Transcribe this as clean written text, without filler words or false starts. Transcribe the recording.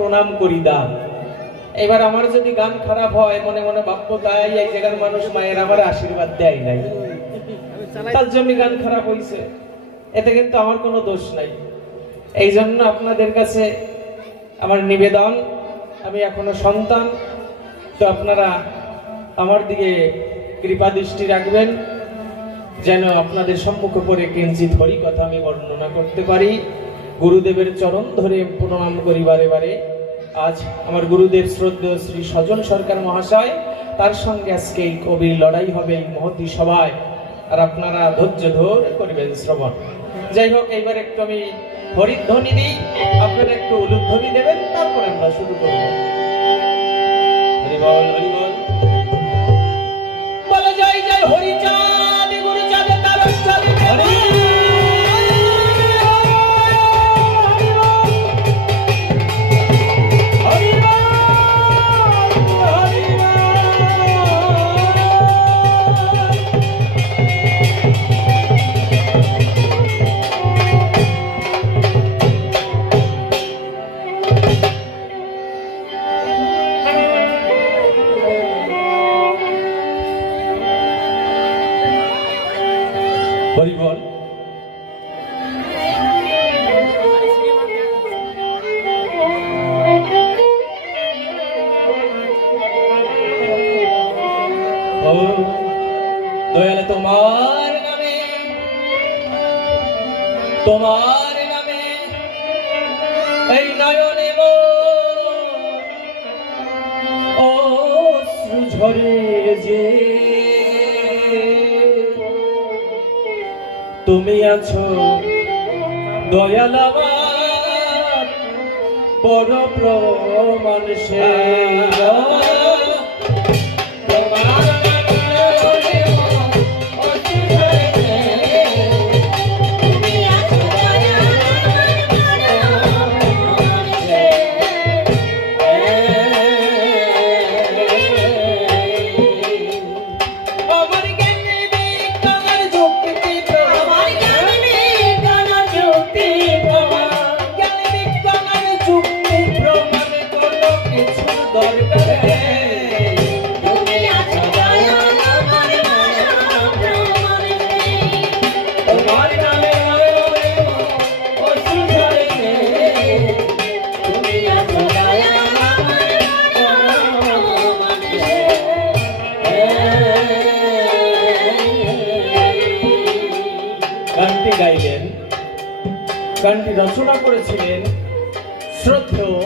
প্রণাম করি দান। এবার আমার যদি গান খারাপ হয় মনে মনে ভাববো তাই এই জায়গার মানুষ মায়ের আমার আশীর্বাদ দেয় নাই, তার জন্য গান খারাপ হয়েছে, এতে কিন্তু আমার কোনো দোষ নাই। এই জন্য আপনাদের কাছে আমার নিবেদন, আমি এখনো সন্তান, তো আপনারা আমার দিকে কৃপা দৃষ্টি রাখবেন যেন আপনাদের সম্মুখে পড়ে কিঞ্চিত হরি কথা আমি বর্ণনা করতে পারি। গুরুদেবের চরণ ধরে প্রণাম করি বারে বারে। আজ আমার গুরুদেব শ্রদ্ধেয় শ্রী সজন সরকার মহাশয়, তার সঙ্গে আজকে এই কবির লড়াই হবে এই মহতী সভায়, আর আপনারা ধৈর্য ধরে করবেন শ্রবণ। যাই হোক, এইবার একটু আমি হরিধ্বনি দিই, আপনারা একটু উলুধ্বনি দেবেন, তারপর আমরা শুরু করব। হরি বল, হরি বল, বলে জয় জয় হরিচাঁদ গুরুচাঁদ তার চলে হরি। হরি বল। ও দয়াল তোমার নামে, তোমার নামে এই নয়নে অশ্রু ঝরে যে, তুমি আছো দয়াল আমার বড় প্রমাণ সে। গানটি গাইলেন, গানটি রচনা করেছিলেন শ্রদ্ধেয়